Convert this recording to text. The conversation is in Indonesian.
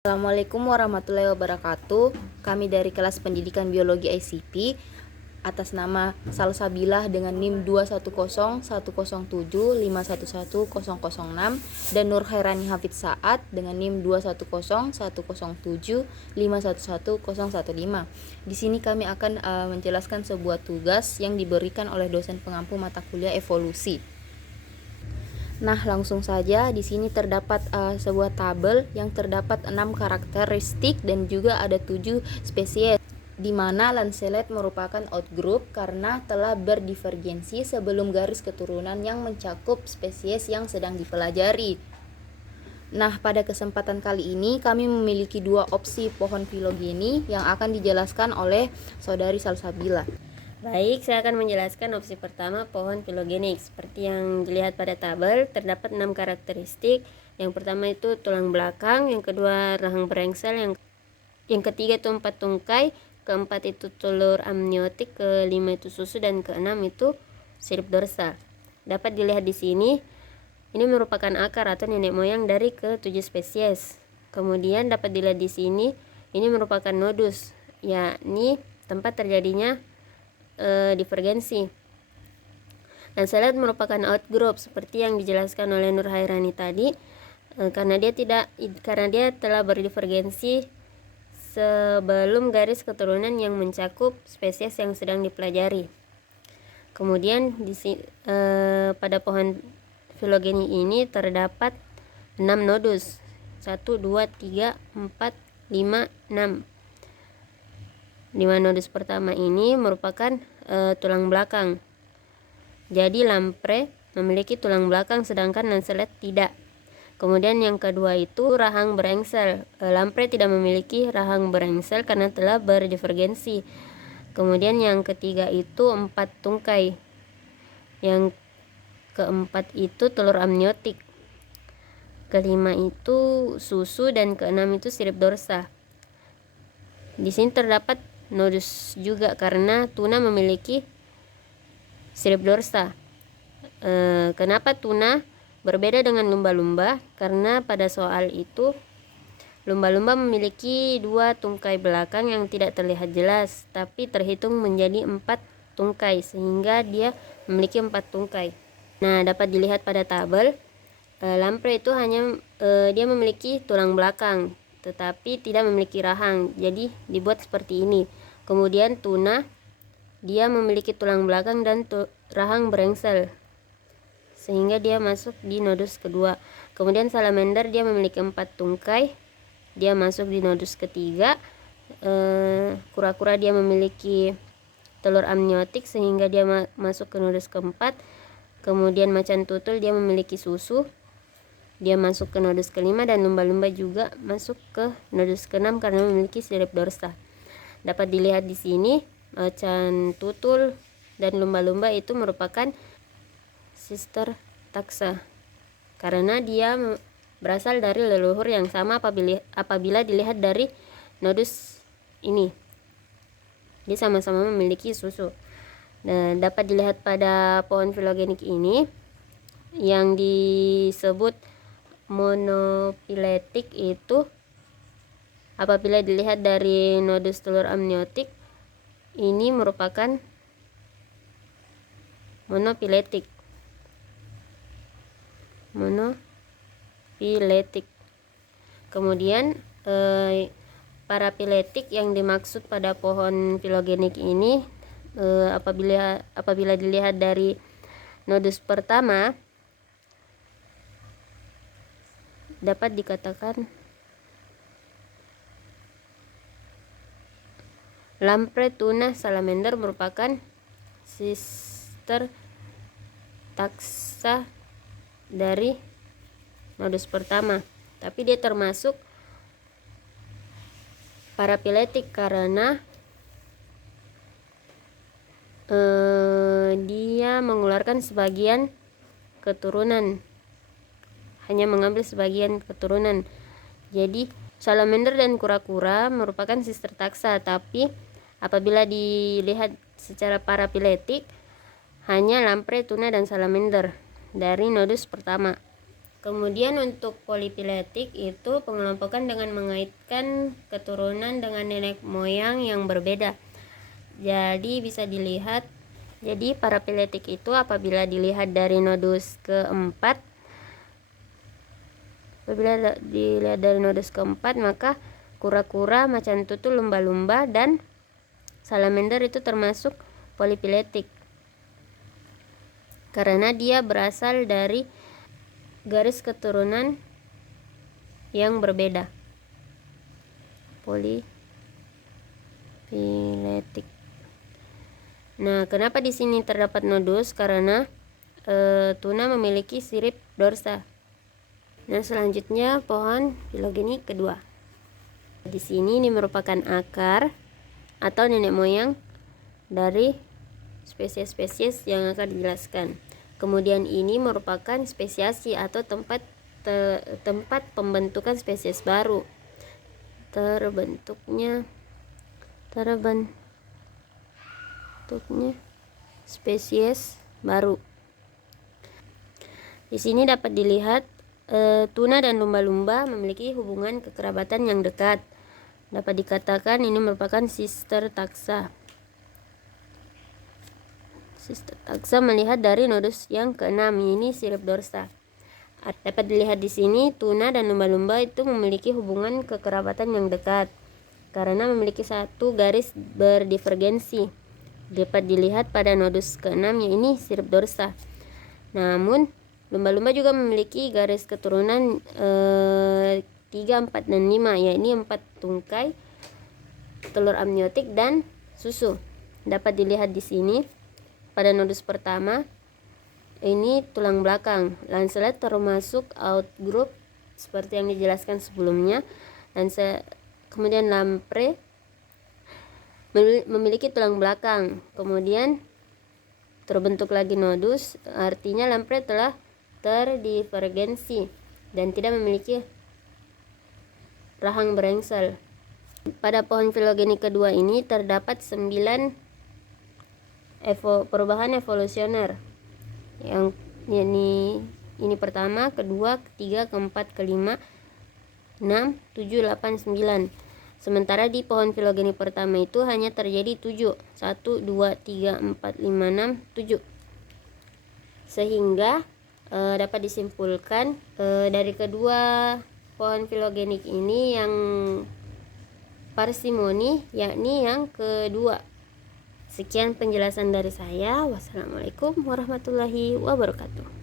Assalamualaikum warahmatullahi wabarakatuh. Kami dari kelas pendidikan biologi ICP atas nama Salsabilah dengan NIM 2101107511006 dan Nur Khairani Hafid Saat dengan NIM 2101075111015. Di sini kami akan menjelaskan sebuah tugas yang diberikan oleh dosen pengampu mata kuliah evolusi. Nah, langsung saja di sini terdapat sebuah tabel yang terdapat 6 karakteristik dan juga ada 7 spesies, di mana Lancelet merupakan outgroup karena telah berdivergensi sebelum garis keturunan yang mencakup spesies yang sedang dipelajari. Nah, pada kesempatan kali ini kami memiliki 2 opsi pohon filogeni yang akan dijelaskan oleh Saudari Salsabila. Baik, saya akan menjelaskan opsi pertama, pohon filogenik. Seperti yang dilihat pada tabel, terdapat 6 karakteristik. Yang pertama itu tulang belakang, yang kedua rahang brengsel, yang ketiga itu 4 tungkai, keempat itu telur amniotik, kelima itu susu, dan keenam itu sirip dorsal. Dapat dilihat di sini, ini merupakan akar atau nenek moyang dari ke-7 spesies. Kemudian dapat dilihat di sini, ini merupakan nodus, yakni tempat terjadinya divergensi. Lancelet merupakan outgroup seperti yang dijelaskan oleh Nur Khairani tadi, karena dia telah berdivergensi sebelum garis keturunan yang mencakup spesies yang sedang dipelajari. Kemudian pada pohon filogeni ini terdapat 6 nodus, 1, 2, 3, 4, 5, 6. 5 nodus pertama ini merupakan tulang belakang. Jadi lampre memiliki tulang belakang sedangkan Lancelet tidak. Kemudian yang kedua itu rahang brengsel. Lampre tidak memiliki rahang brengsel karena telah berdivergensi. Kemudian yang ketiga itu 4 tungkai. Yang keempat itu telur amniotik. Kelima itu susu dan keenam itu sirip dorsa. Di sini terdapat nodus juga karena tuna memiliki sirip dorsa. Kenapa tuna berbeda dengan lumba-lumba? Karena pada soal itu lumba-lumba memiliki 2 tungkai belakang yang tidak terlihat jelas, tapi terhitung menjadi 4 tungkai sehingga dia memiliki 4 tungkai. Nah, dapat dilihat pada tabel, lampre itu hanya dia memiliki tulang belakang tetapi tidak memiliki rahang, jadi dibuat seperti ini. Kemudian tuna dia memiliki tulang belakang dan rahang brengsel sehingga dia masuk di nodus kedua. Kemudian salamander dia memiliki 4 tungkai, dia masuk di nodus ketiga. Kura-kura dia memiliki telur amniotik sehingga dia masuk ke nodus keempat. Kemudian macan tutul dia memiliki susu, dia masuk ke nodus kelima, dan lumba-lumba juga masuk ke nodus keenam karena memiliki sirip dorsa. Dapat dilihat di sini, macan tutul dan lumba-lumba itu merupakan sister taxa karena dia berasal dari leluhur yang sama apabila dilihat dari nodus ini. Dia sama-sama memiliki susu. Dan dapat dilihat pada pohon filogenik ini yang disebut monopiletik itu apabila dilihat dari nodus telur amniotik ini merupakan monopiletik. Kemudian parapiletik yang dimaksud pada pohon filogenik ini apabila dilihat dari nodus pertama dapat dikatakan lampre, tuna, salamander merupakan sister taxa dari nodus pertama, tapi dia termasuk parapiletik karena dia mengeluarkan sebagian keturunan, hanya mengambil sebagian keturunan. Jadi salamander dan kura-kura merupakan sister taxa, tapi apabila dilihat secara parapiletik hanya lampre, tuna, dan salamander dari nodus pertama. Kemudian untuk polipiletik itu pengelompokan dengan mengaitkan keturunan dengan nenek moyang yang berbeda. Jadi bisa dilihat, jadi parapiletik itu apabila dilihat dari nodus keempat, maka kura-kura, macan tutul, lumba-lumba, dan salamander itu termasuk polipiletik karena dia berasal dari garis keturunan yang berbeda. Polipiletik. Nah, kenapa di sini terdapat nodus? Karena tuna memiliki sirip dorsa. Nah, selanjutnya pohon filogenik kedua. Di sini ini merupakan akar atau nenek moyang dari spesies-spesies yang akan dijelaskan. Kemudian ini merupakan spesiasi atau tempat pembentukan spesies baru. Terbentuknya spesies baru. Di sini dapat dilihat tuna dan lumba-lumba memiliki hubungan kekerabatan yang dekat. Dapat dikatakan ini merupakan sister taxa. Sister taxa melihat dari nodus yang keenam, ini sirip dorsa. Dapat dilihat di sini tuna dan lumba-lumba itu memiliki hubungan kekerabatan yang dekat karena memiliki satu garis berdivergensi. Dapat dilihat pada nodus keenam, ini sirip dorsa. Namun lumba-lumba juga memiliki garis keturunan 3, 4, dan 5, yakni 4 tungkai, telur amniotik, dan susu. Dapat dilihat di sini pada nodus pertama, ini tulang belakang. Lancelet termasuk outgroup seperti yang dijelaskan sebelumnya. Kemudian lamprey memiliki tulang belakang. Kemudian terbentuk lagi nodus, artinya lamprey telah terdivergensi dan tidak memiliki rahang berengsel. Pada pohon filogenik kedua ini terdapat 9 perubahan evolusioner, yang ini pertama, kedua, ketiga, keempat, kelima, 6, 7, 8, 9. Sementara di pohon filogenik pertama itu hanya terjadi 7. 1, 2, 3, 4, 5, 6, 7. Sehingga dapat disimpulkan dari kedua pohon filogenik ini yang parsimoni, yakni yang kedua. Sekian penjelasan dari saya. Wassalamualaikum warahmatullahi wabarakatuh.